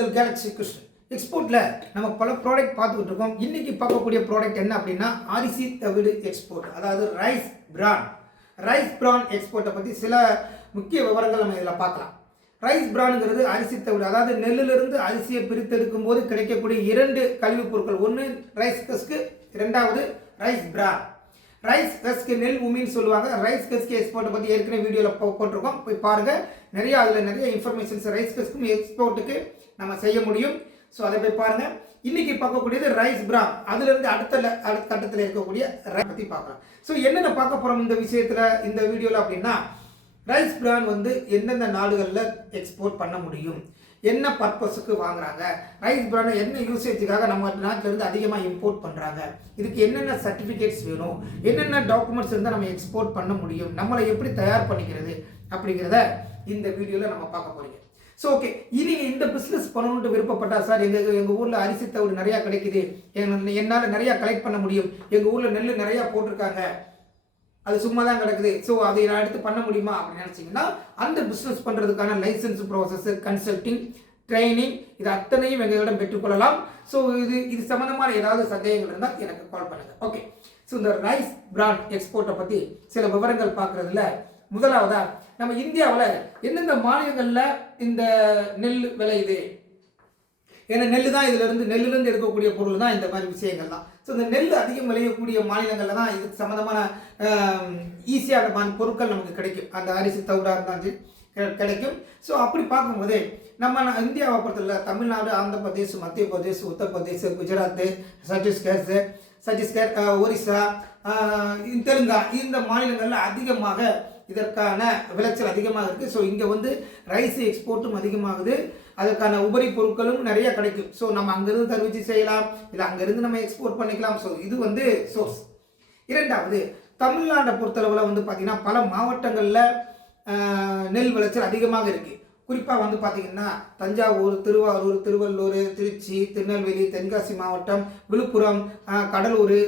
உங்கள் கேலக்ஸி கிருஷ்ணன். எக்ஸ்போர்ட்டில் நம்ம பல ப்ராடக்ட் பார்த்துக்கிட்டு இருக்கோம். இன்றைக்கி பார்க்கக்கூடிய ப்ராடக்ட் என்ன அப்படின்னா அரிசி தவிடு எக்ஸ்போர்ட், அதாவது ரைஸ் பிரான் எக்ஸ்போர்ட்டை பற்றி சில முக்கிய விவரங்கள் நம்ம இதில் பார்க்கலாம். ரைஸ் பிரான்ங்கிறது அரிசி தவிடு, அதாவது நெல்லிலிருந்து அரிசியை பிரித்தெடுக்கும் போது கிடைக்கக்கூடிய 2 கழிவுப் பொருட்கள். ஒன்று ரைஸ் கஸ்க்கு, இரண்டாவது ரைஸ் பிரான். ரைஸ் கஸ்க்கு நெல் உமின்னு சொல்லுவாங்க. ரைஸ் கஸ்க்கு எக்ஸ்போர்ட்டை பற்றி ஏற்கனவே வீடியோவில் போட்டிருக்கோம், போய் பாருங்கள். அதில் நிறைய இன்ஃபர்மேஷன்ஸ் ரைஸ் கஸ்க்கும் எக்ஸ்போர்ட்டுக்கு நம்ம செய்ய முடியும். ஸோ அதை போய் பாருங்கள். இன்றைக்கி பார்க்கக்கூடியது ரைஸ் பிரான். அதுலேருந்து அடுத்த கட்டத்தில் இருக்கக்கூடிய ரைஸ் பற்றி பார்க்கலாம். ஸோ என்னென்ன பார்க்க போகிறோம் இந்த விஷயத்தில், இந்த வீடியோவில் அப்படின்னா, ரைஸ் பிரான் எந்தெந்த நாடுகளில் எக்ஸ்போர்ட் பண்ண முடியும், என்ன பர்பஸுக்கு வாங்குறாங்க, ரைஸ் பிரானை என்ன யூசேஜுக்காக நம்ம நாட்டிலேருந்து அதிகமாக இம்போர்ட் பண்ணுறாங்க, இதுக்கு என்னென்ன சர்டிஃபிகேட்ஸ் வேணும், என்னென்ன டாக்குமெண்ட்ஸ் இருந்தால் நம்ம எக்ஸ்போர்ட் பண்ண முடியும், நம்மளை எப்படி தயார் பண்ணிக்கிறது அப்படிங்கிறத இந்த வீடியோவில் நம்ம பார்க்க போகிறீங்க. ஸோ ஓகே, நீங்கள் இந்த பிஸ்னஸ் பண்ணணுன்ட்டு விருப்பப்பட்டா, சார் எங்கள் ஊரில் அரிசி தவிடு நிறையா கிடைக்குது, என்னால் நிறையா கலெக்ட் பண்ண முடியும், எங்கள் ஊரில் நெல் நிறையா போட்டிருக்காங்க, அது சும்மா தான் கிடக்குது, ஸோ அதை நான் எடுத்து பண்ண முடியுமா அப்படின்னு நினச்சிங்கன்னா, அந்த பிஸ்னஸ் பண்ணுறதுக்கான லைசன்ஸ் ப்ராசஸ், கன்சல்டிங், ட்ரைனிங், இது அத்தனையும் எங்களிடம் பெற்றுக்கொள்ளலாம். ஸோ இது சம்மந்தமான ஏதாவது சந்தேகங்கள் இருந்தால் எனக்கு கால் பண்ணுங்கள். ஓகே, ஸோ இந்த ரைஸ் பிரான் எக்ஸ்போர்ட்டை பற்றி சில விவரங்கள் பார்க்குறதுல முதலாவதா, நம்ம இந்தியாவில் எந்தெந்த மாநிலங்களில் இந்த நெல் விளையுது, ஏன்னா நெல்லிருந்து எடுக்கக்கூடிய பொருள் தான் இந்த மாதிரி விஷயங்கள்லாம். ஸோ இந்த நெல் அதிகம் விளையக்கூடிய மாநிலங்களில் தான் இதுக்கு சம்மந்தமான ஈஸியான பொருட்கள் நமக்கு கிடைக்கும். அந்த அரிசி தவிடாக இருந்தாலும் கிடைக்கும். ஸோ அப்படி பார்க்கும்போது நம்ம இந்தியாவை பொறுத்தவரை தமிழ்நாடு, ஆந்திர பிரதேஷ், மத்திய பிரதேஷ், உத்தரப்பிரதேஷ், குஜராத், சத்தீஸ்கர், ஒரிசா, தெலுங்கா, இந்த மாநிலங்களில் அதிகமாக இதற்கான விளைச்சல் அதிகமாக இருக்குது. ஸோ இங்கே ரைஸ் எக்ஸ்போர்ட்டும் அதிகமாகுது, அதற்கான உபரி பொருட்களும் நிறைய கிடைக்கும். ஸோ நம்ம அங்கேருந்து தருவிச்சு செய்யலாம், இல்லை அங்கேருந்து நம்ம எக்ஸ்போர்ட் பண்ணிக்கலாம். ஸோ இது சோர்ஸ். இரண்டாவது, தமிழ்நாட்டை பொறுத்தளவில் பார்த்திங்கன்னா பல மாவட்டங்களில் நெல் விளைச்சல் அதிகமாக இருக்குது. குறிப்பாக பார்த்திங்கன்னா தஞ்சாவூர், திருவாரூர், திருவள்ளூர், திருச்சி, திருநெல்வேலி, தென்காசி மாவட்டம், விழுப்புரம், கடலூர்,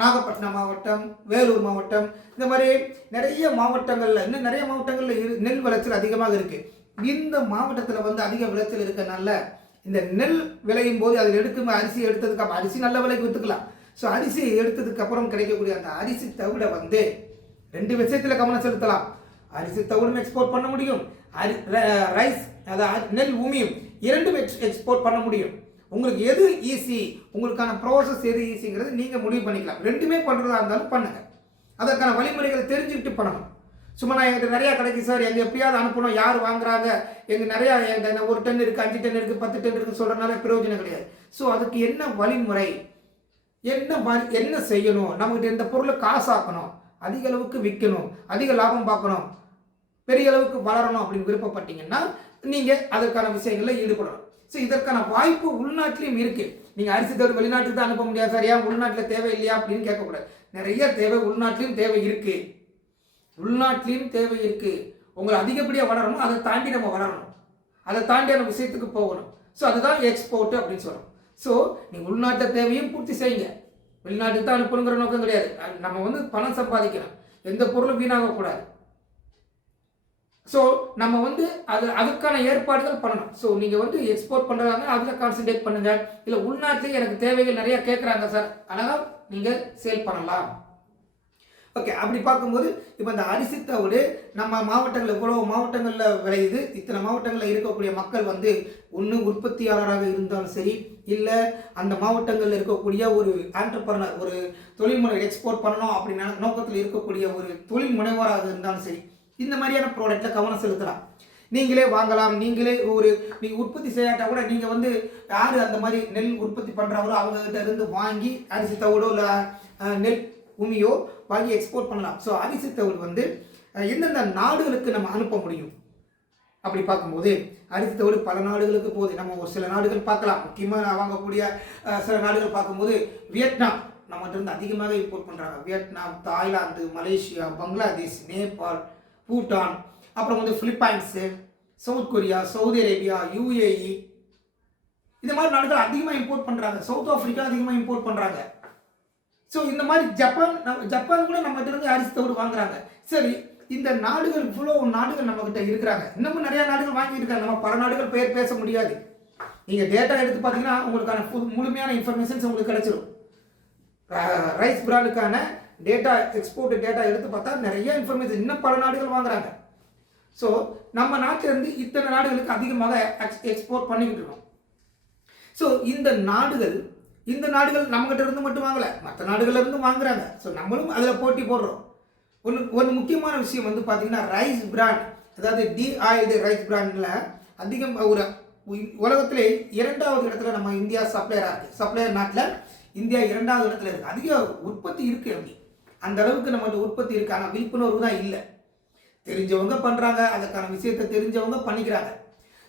நாகப்பட்டினம் மாவட்டம், வேலூர் மாவட்டம், இந்த மாதிரி நிறைய மாவட்டங்களில், இன்னும் நிறைய மாவட்டங்களில் நெல் விளைச்சல் அதிகமாக இருக்குது. இந்த மாவட்டத்தில் அதிக விளைச்சல் இருக்கனால இந்த நெல் விளையும் போது அதில் எடுக்கும் அரிசி எடுத்ததுக்கு அப்புறம், அரிசி நல்ல விலைக்கு விற்றுக்கலாம். ஸோ அரிசி எடுத்ததுக்கு அப்புறம் கிடைக்கக்கூடிய அந்த அரிசி தவிட 2 விஷயத்தில் கவனம் செலுத்தலாம். அரிசி தவிடும் எக்ஸ்போர்ட் பண்ண முடியும், ரைஸ் அதாவது நெல் உமியும் 2ம் எக்ஸ்போர்ட் பண்ண முடியும். உங்களுக்கு எது ஈஸி, உங்களுக்கான ப்ராசஸ் எது ஈஸிங்கிறது நீங்கள் முடிவு பண்ணிக்கலாம். 2மே பண்ணுறதா இருந்தாலும் பண்ணுங்கள். அதற்கான வழிமுறைகளை தெரிஞ்சுக்கிட்டு பண்ணணும். சும்மா நான் எங்கிட்ட நிறையா கிடைக்கும் சார், எங்கள் எப்படியாவது அனுப்பணும், யார் வாங்குறாங்க, எங்கள் நிறையா 1 டன் இருக்குது, 5 டன் இருக்குது, 10 டன் இருக்குன்னு சொல்கிறதுனால பிரயோஜனம் கிடையாது. ஸோ அதுக்கு என்ன வழிமுறை, என்ன செய்யணும், நம்மகிட்ட இந்த பொருளை காசாக்கணும், அதிக அளவுக்கு விற்கணும், அதிக லாபம் பார்க்கணும், பெரிய அளவுக்கு வளரணும் அப்படின்னு விருப்பப்பட்டீங்கன்னா நீங்கள் அதற்கான விஷயங்களில் ஈடுபடணும். ஸோ இதற்கான வாய்ப்பு உள்நாட்டிலையும் இருக்குது. நீங்கள் அரிசி தவிர வெளிநாட்டுக்கு தான் அனுப்ப முடியாது சார், ஏன் உள்நாட்டில் தேவை இல்லையா அப்படின்னு கேட்கக்கூடாது. நிறைய தேவை, உள்நாட்டிலையும் தேவை இருக்குது, உங்களை அதிகப்படியாக வளரணும், அதை தாண்டி நம்ம வளரணும், அதை தாண்டியான விஷயத்துக்கு போகணும். ஸோ அதுதான் எக்ஸ்போர்ட் அப்படின்னு சொல்கிறோம். ஸோ நீங்கள் உள்நாட்டு தேவையும் பூர்த்தி செய்யுங்க, வெளிநாட்டுக்கு தான் அனுப்பணுங்கிற நோக்கம் கிடையாது. நம்ம பணம் சம்பாதிக்கணும், எந்த பொருளும் வீணாகக்கூடாது. ஸோ நம்ம அதுக்கான ஏற்பாடுகள் பண்ணணும். ஸோ நீங்கள் எக்ஸ்போர்ட் பண்ணுறாங்க, அதில் கான்சன்ட்ரேட் பண்ணுங்கள். இல்லை உள்நாட்டிலே எனக்கு தேவைகள் நிறையா கேட்குறாங்க சார், அதனால் நீங்கள் சேல் பண்ணலாம். ஓகே, அப்படி பார்க்கும்போது இப்போ இந்த அரிசி தவிடு நம்ம மாவட்டங்களில் இவ்வளோ மாவட்டங்களில் விளையுது. இத்தனை மாவட்டங்களில் இருக்கக்கூடிய மக்கள் ஒன்று உற்பத்தியாளராக இருந்தாலும் சரி, இல்லை அந்த மாவட்டங்களில் இருக்கக்கூடிய ஒரு ஆண்டர்பிரனர், ஒரு தொழில்முறை எக்ஸ்போர்ட் பண்ணணும் அப்படின்னா நோக்கத்தில் இருக்கக்கூடிய ஒரு தொழில் முனைவராக இருந்தாலும் சரி, இந்த மாதிரியான ப்ராடக்டில் கவனம் செலுத்தலாம். நீங்களே வாங்கலாம். நீங்கள் உற்பத்தி செய்யாட்டா கூட நீங்கள் யார் அந்த மாதிரி நெல் உற்பத்தி பண்ணுறாங்களோ அவங்ககிட்ட இருந்து வாங்கி அரிசி தவிடோ இல்லை நெல் உமியோ வாங்கி எக்ஸ்போர்ட் பண்ணலாம். ஸோ அரிசி தவிடு எந்தெந்த நாடுகளுக்கு நம்ம அனுப்ப முடியும் அப்படி பார்க்கும்போது, அரிசி தவிடு பல நாடுகளுக்கு போகுது. நம்ம ஒரு சில நாடுகள் பார்க்கலாம். முக்கியமாக வாங்கக்கூடிய சில நாடுகள் பார்க்கும்போது வியட்நாம் நம்மகிட்ட இருந்து அதிகமாக இம்போர்ட் பண்ணுறாங்க. Vietnam, Thailand, Malaysia, Bangladesh, Nepal, Bhutan, அப்புறம் Philippines, South Korea, Saudi Arabia, UAE, இந்த மாதிரி நாடுகள் அதிகமாக இம்போர்ட் பண்ணுறாங்க. சவுத் ஆஃப்ரிக்கா அதிகமாக இம்போர்ட் பண்ணுறாங்க. ஸோ இந்த மாதிரி ஜப்பான் கூட நம்மகிட்ட இருந்து அரிசி தவிடு வாங்குறாங்க. சரி, இந்த நாடுகள் இவ்வளோ நாடுகள் நம்மக்கிட்ட இருக்கிறாங்க, இன்னமும் நிறையா நாடுகள் வாங்கிட்டு இருக்காங்க. நம்ம பல நாடுகள் பேர் பேச முடியாது. நீங்கள் டேட்டா எடுத்து பார்த்தீங்கன்னா உங்களுக்கான முழுமையான இன்ஃபர்மேஷன்ஸ் உங்களுக்கு கிடைச்சிடும். ரைஸ் பிராண்டுக்கான டேட்டா எக்ஸ்போர்ட் டேட்டா எடுத்து பார்த்தா நிறைய இன்ஃபர்மேஷன், இன்னும் பல நாடுகள் வாங்குறாங்க. ஸோ நம்ம நாட்டிலிருந்து இத்தனை நாடுகளுக்கு அதிகமாக எக்ஸ்போர்ட் பண்ணிக்கிட்டு இருக்கோம். ஸோ இந்த நாடுகள் நம்மகிட்ட இருந்து மட்டும் வாங்கலை, மற்ற நாடுகள்ல இருந்து வாங்குறாங்க. ஸோ நம்மளும் அதில் போட்டி போடுறோம். ஒன்று முக்கியமான விஷயம் வந்து பார்த்தீங்கன்னா ரைஸ் பிராண்ட், அதாவது டீஆயில்டு ரைஸ் பிராண்டில் அதிகம் ஒரு உலகத்திலே 2வது இடத்துல நம்ம இந்தியா சப்ளையராக இருக்குது. சப்ளையர் நாட்டில் இந்தியா 2வது இடத்துல இருக்குது. அதிக உற்பத்தி இருக்குது. அப்படி அந்த அளவுக்கு நம்மகிட்ட உற்பத்தி இருக்குது. ஆனால் விழிப்புணர்வு தான் இல்லை. தெரிஞ்சவங்க பண்ணுறாங்க, அதுக்கான விஷயத்தை தெரிஞ்சவங்க பண்ணிக்கிறாங்க.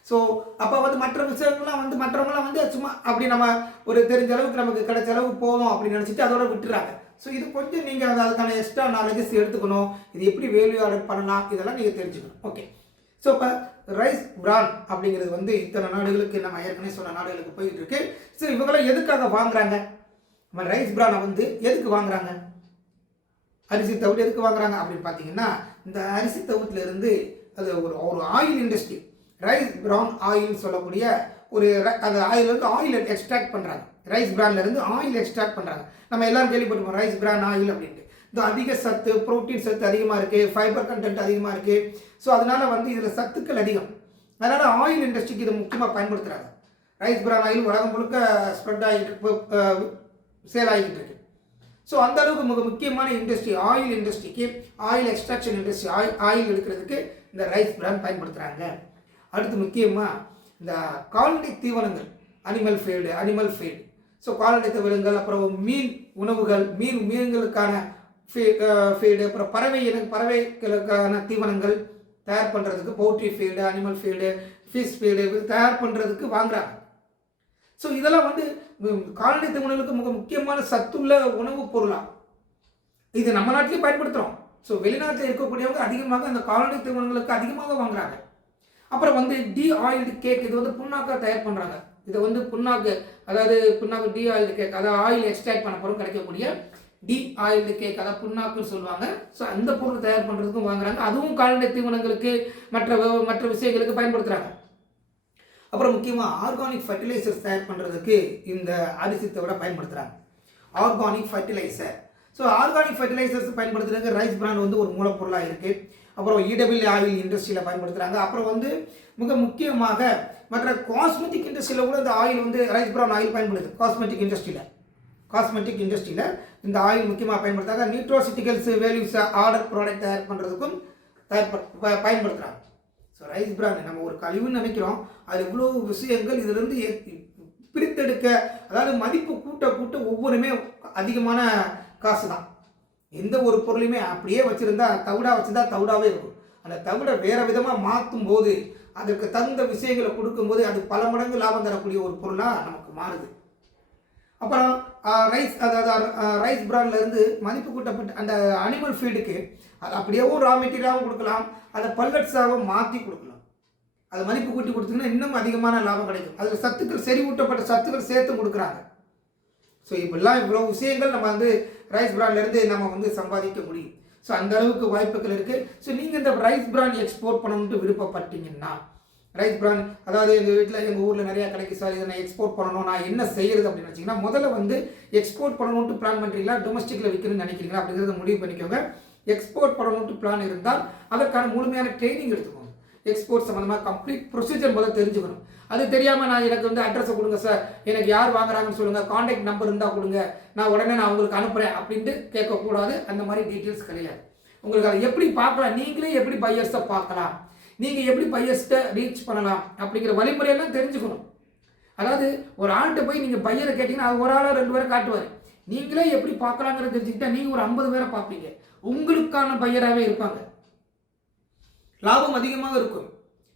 ஸோ அப்போ வந்து மற்ற விஷயங்கள்லாம் வந்து மற்றவங்களாம் வந்து சும்மா அப்படி நம்ம ஒரு தெரிஞ்ச அளவுக்கு நமக்கு கிடைச்ச அளவுக்கு போதும் அப்படின்னு நினச்சிட்டு அதோட விட்டுறாங்க. ஸோ இது கொஞ்சம் நீங்கள் அதுக்கான எக்ஸ்ட்ரா நாலேஜஸ் எடுத்துக்கணும். இது எப்படி வேல்யூ ஆட் பண்ணலாம், இதெல்லாம் நீங்கள் தெரிஞ்சுக்கணும். ஓகே. ஸோ இப்போ ரைஸ் பிராண்ட் அப்படிங்கிறது வந்து இத்தனை நாடுகளுக்கு, நம்ம ஏற்கனவே சொன்ன நாடுகளுக்கு போயிட்டு இருக்கு. ஸோ இவங்களாம் எதுக்காக வாங்குறாங்க? நம்ம ரைஸ் பிராண்டை வந்து எதுக்கு வாங்குறாங்க? அரிசி தவிடு எதுக்கு வாங்குறாங்க அப்படின்னு பார்த்தீங்கன்னா, இந்த அரிசி தவிட்டில் இருந்து அது ஒரு ஆயில் இண்டஸ்ட்ரி, ரைஸ் பிரான் ஆயில் சொல்லக்கூடிய அந்த ஆயிலிருந்து ஆயில் எக்ஸ்ட்ராக்ட் பண்ணுறாங்க. ரைஸ் பிராண்ட்லேருந்து ஆயில் எக்ஸ்ட்ராக்ட் பண்ணுறாங்க. நம்ம எல்லாரும் கேள்விப்பட்டிருப்போம் ரைஸ் பிரான் ஆயில் அப்படின்ட்டு. இந்த அதிக சத்து, ப்ரோட்டீன் சத்து அதிகமாக இருக்குது, ஃபைபர் கண்டென்ட் அதிகமாக இருக்குது. ஸோ அதனால் வந்து இதில் சத்துக்கள் அதிகம். அதனால் ஆயில் இண்டஸ்ட்ரிக்கு இதை முக்கியமாக பயன்படுத்துகிறாங்க. ரைஸ் பிரான் ஆயில் உலகம் முழுக்க ஸ்ப்ரெட் ஆகிட்டு சேல் ஆகிக்கிட்டு இருக்கு. ஸோ அந்த அளவுக்கு மிக முக்கியமான இண்டஸ்ட்ரி ஆயில் இண்டஸ்ட்ரிக்கு, ஆயில் எக்ஸ்ட்ராக்ஷன் இண்டஸ்ட்ரி, ஆயில் எடுக்கிறதுக்கு இந்த ரைஸ் பிராண்ட் பயன்படுத்துகிறாங்க. அடுத்து முக்கியமாக இந்த கால்நடை தீவனங்கள், அனிமல் ஃபீடு. ஸோ கால்நடை தீவனங்கள், அப்புறம் மீன் உணவுகள், மீன்களுக்கான ஃபீடு, அப்புறம் பறவைகளுக்கான தீவனங்கள் தயார் பண்ணுறதுக்கு பவுட்ரி feed, animal feed, fish feed தயார் பண்ணுறதுக்கு வாங்குறாங்க. ஸோ இதெல்லாம் வந்து கால்நடை தீவனங்களுக்கு மிக முக்கியமான சத்துள்ள உணவுப் பொருளாக இது நம்ம நாட்டிலேயே பயன்படுத்துகிறோம். ஸோ வெளிநாட்டில் இருக்கக்கூடியவங்க அதிகமாக அந்த கால்நடை தீவனங்களுக்கு அதிகமாக வாங்குறாங்க. அப்புறம் வந்து டீஆயில்டு கேக், இது வந்து புண்ணாக்கா தயார் பண்ணுறாங்க. இதை வந்து புண்ணாக்கு டீஆயில்டு கேக், அதாவது ஆயில் எக்ஸ்ட்ராக்ட் பண்ண பிறகு கிடைக்கக்கூடிய டீஆயில்டு கேக், அதாவது புண்ணாக்குன்னு சொல்லுவாங்க. ஸோ அந்த பொருள் தயார் பண்ணுறதுக்கும் வாங்குறாங்க. அதுவும் கால்நடை தீவனங்களுக்கு மற்ற விஷயங்களுக்கு பயன்படுத்துகிறாங்க. அப்புறம் முக்கியமாக ஆர்கானிக் ஃபர்டிலைசர்ஸ் தயார் பண்ணுறதுக்கு இந்த அரிசி தவிட பயன்படுத்துகிறாங்க. Organic fertilizer. So organic fertilizers பயன்படுத்துறதுக்கு ரைஸ் பிராண்ட் வந்து ஒரு மூலப்பொருளாக இருக்குது. அப்புறம் இடபிள்யூ ஆயில் இண்டஸ்ட்ரியில் பயன்படுத்துகிறாங்க. அப்புறம் வந்து மிக முக்கியமாக மற்ற காஸ்மெட்டிக் இண்டஸ்ட்ரியில் கூட இந்த ஆயில் வந்து ரைஸ் பிராண்ட் ஆயில் பயன்படுது. காஸ்மெட்டிக் இண்டஸ்ட்ரியில் இந்த ஆயில் முக்கியமாக பயன்படுத்துகிறாங்க. நியூட்ராசிட்டிகல்ஸ் வேல்யூஸ் ஆர்டர் ப்ராடக்ட் தயார் பண்ணுறதுக்கும் பயன்படுத்துகிறாங்க. ஸோ ரைஸ் பிராண்ட் நம்ம ஒரு கழிவுன்னு நினைக்கிறோம், அது இவ்வளோ விஷயங்கள் இதிலிருந்து பிரித்தெடுக்க, அதாவது மதிப்பு கூட்ட ஒவ்வொருமே அதிகமான காசு தான். எந்த ஒரு பொருளையுமே அப்படியே வச்சுருந்தா தவிடாவே இருக்கும். அந்த தவிடை வேறு விதமாக மாற்றும் போது, அதற்கு தகுந்த விஷயங்களை கொடுக்கும்போது அது பல மடங்கு லாபம் தரக்கூடிய ஒரு பொருளாக நமக்கு மாறுது. அப்புறம் ரைஸ் பிராண்ட்லேருந்து மதிப்பு கூட்டப்பட்ட அந்த அனிமல் ஃபீடுக்கு அது அப்படியேவும் ரா மெட்டீரியலாகவும் கொடுக்கலாம், அதை பல்லட்ஸாகவும் மாற்றி கொடுக்கலாம். அதை மதிப்பு கூட்டி கொடுத்தீங்கன்னா இன்னும் அதிகமான லாபம் கிடைக்கும். அதில் சத்துக்கள், செறிவூட்டப்பட்ட சத்துக்கள் சேர்த்து கொடுக்குறாங்க. ஸோ இவ்வளோ விஷயங்கள் நம்ம வந்து ரைஸ் பிராண்ட்லேருந்து நம்ம வந்து சம்பாதிக்க முடியும். ஸோ அந்த அளவுக்கு வாய்ப்புகள் இருக்குது. ஸோ நீங்கள் இந்த ரைஸ் பிராண்ட் எக்ஸ்போர்ட் பண்ணணுன்ட்டு விருப்பப்பட்டீங்கன்னா, ரைஸ் பிராண்ட் அதாவது எங்கள் ஊரில் நிறையா கிடைக்கு சார், இதை நான் எக்ஸ்போர்ட் பண்ணணும், நான் என்ன செய்கிறது அப்படின்னு வச்சிங்கன்னா, முதல்ல வந்து எக்ஸ்போர்ட் பண்ணணுன்ட்டு பிளான் பண்ணுறீங்களா, டொமஸ்டிக்கில் விற்கணும்னு நினைக்கிறீங்களா அப்படிங்கிறத முடிவு பண்ணிக்கோங்க. எக்ஸ்போர்ட் பண்ணணுன்ட்டு பிளான் இருந்தால் அதற்கான முழுமையான ட்ரைனிங் எடுத்துக்கோங்க. எக்ஸ்போர்ட் சம்மந்தமாக கம்ப்ளீட் ப்ரொசீஜர் முதல்ல தெரிஞ்சுக்கணும். அது தெரியாமல் எனக்கு வந்து அட்ரஸை கொடுங்க சார், எனக்கு யார் வாங்குறாங்கன்னு சொல்லுங்கள், கான்டாக்ட் நம்பர் இருந்தால் கொடுங்க, நான் உடனே உங்களுக்கு அனுப்புகிறேன் அப்படின்ட்டு கேட்கக்கூடாது. அந்த மாதிரி டீட்டெயில்ஸ் கிடையாது. உங்களுக்கு அதை எப்படி பார்க்கலாம், நீங்களே எப்படி பையர்ஸை பார்க்கலாம், நீங்கள் எப்படி பையர்ஸ்ட்டை ரீச் பண்ணலாம் அப்படிங்கிற வழிமுறையெல்லாம் தெரிஞ்சுக்கணும். அதாவது ஒரு ஆள்கிட்ட போய் நீங்கள் பையரை கேட்டிங்கன்னா அது ஒரு ஆளோ 2 பேரை காட்டுவார். நீங்களே எப்படி பார்க்கலாங்கிறத தெரிஞ்சுக்கிட்டா நீங்கள் ஒரு 50 பேரை பார்ப்பீங்க. உங்களுக்கான பையராகவே இருப்பாங்க, லாபம் அதிகமாக இருக்கும்.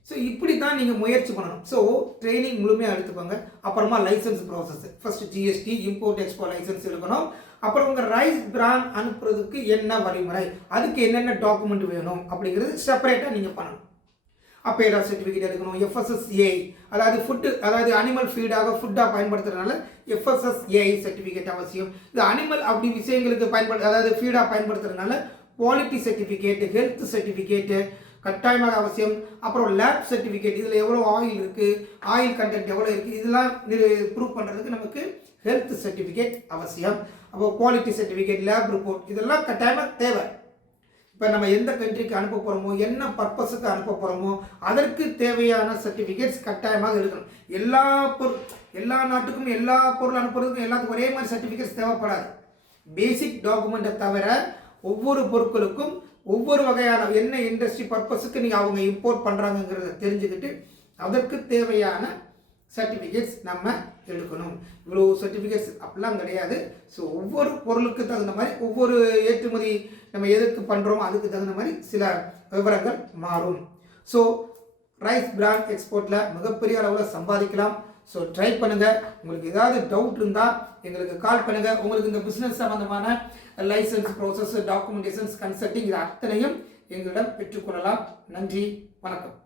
ஸோ இப்படி தான் நீங்கள் முயற்சி பண்ணணும். ஸோ ட்ரைனிங் முழுமையாக எடுத்துக்கோங்க. அப்புறமா licence process, first GST, import export licence எடுக்கணும். அப்புறம் உங்கள் ரைஸ் பிராண்ட் அனுப்புறதுக்கு என்ன வழிமுறை, அதுக்கு என்னென்ன டாக்குமெண்ட் வேணும் அப்படிங்கிறது செப்பரேட்டாக நீங்கள் பண்ணணும். அப்பேடா சர்டிஃபிகேட் எடுக்கணும். எஃப்எஸ்எஸ்ஏ, அதாவது அனிமல் ஃபீடாக ஃபுட்டாக பயன்படுத்துறதுனால எஃப்எஸ்எஸ்ஏ சர்டிஃபிகேட் அவசியம். இது அனிமல் அப்படி விஷயங்களுக்கு அதாவது ஃபீடாக பயன்படுத்துறதுனால குவாலிட்டி சர்டிஃபிகேட்டு, ஹெல்த் சர்டிஃபிகேட்டு கட்டாயமாக அவசியம். அப்புறம் லேப் சர்டிஃபிகேட், இதில் எவ்வளோ ஆயில் இருக்குது, ஆயில் கண்டென்ட் எவ்வளோ இருக்குது, இதெல்லாம் ப்ரூவ் பண்ணுறதுக்கு நமக்கு ஹெல்த் சர்டிஃபிகேட் அவசியம். அப்போ குவாலிட்டி சர்டிஃபிகேட், லேப் ரிப்போர்ட் இதெல்லாம் கட்டாயமாக தேவை. இப்போ நம்ம எந்த கண்ட்ரிக்கு அனுப்ப போகிறோமோ, என்ன பர்பஸுக்கு அனுப்ப போகிறோமோ அதற்கு தேவையான சர்டிஃபிகேட்ஸ் கட்டாயமாக இருக்கணும். எல்லா நாட்டுக்கும் எல்லா பொருள் அனுப்புறதுக்கும் எல்லாத்துக்கும் ஒரே மாதிரி சர்டிஃபிகேட்ஸ் தேவைப்படாது. பேசிக் டாக்குமெண்ட்டை தவிர ஒவ்வொரு பொருட்களுக்கும் ஒவ்வொரு வகையான என்ன இண்டஸ்ட்ரி பர்பஸுக்கு நீங்கள் அவங்க இம்போர்ட் பண்ணுறாங்கங்கிறத தெரிஞ்சுக்கிட்டு அதற்கு தேவையான சர்டிஃபிகேட்ஸ் நம்ம எடுக்கணும். இவ்வளோ சர்டிஃபிகேட்ஸ் அப்படிலாம் கிடையாது. ஸோ ஒவ்வொரு பொருளுக்கு தகுந்த மாதிரி ஒவ்வொரு ஏற்றுமதி நம்ம எதுக்கு பண்ணுறோமோ அதுக்கு தகுந்த மாதிரி சில விவரங்கள் மாறும். ஸோ ரைஸ் பிராண்ட் எக்ஸ்போர்ட்டில் மிகப்பெரிய அளவில் சம்பாதிக்கலாம். ஸோ ட்ரை பண்ணுங்கள். உங்களுக்கு ஏதாவது டவுட் இருந்தால் எங்களுக்கு கால் பண்ணுங்கள். உங்களுக்கு இந்த பிஸ்னஸ் சம்மந்தமான லைசன்ஸ் ப்ராசஸ், டாக்குமெண்டேஷன்ஸ், கன்சல்டிங் இது அத்தனையும் எங்களிடம் பெற்றுக்கொள்ளலாம். நன்றி, வணக்கம்.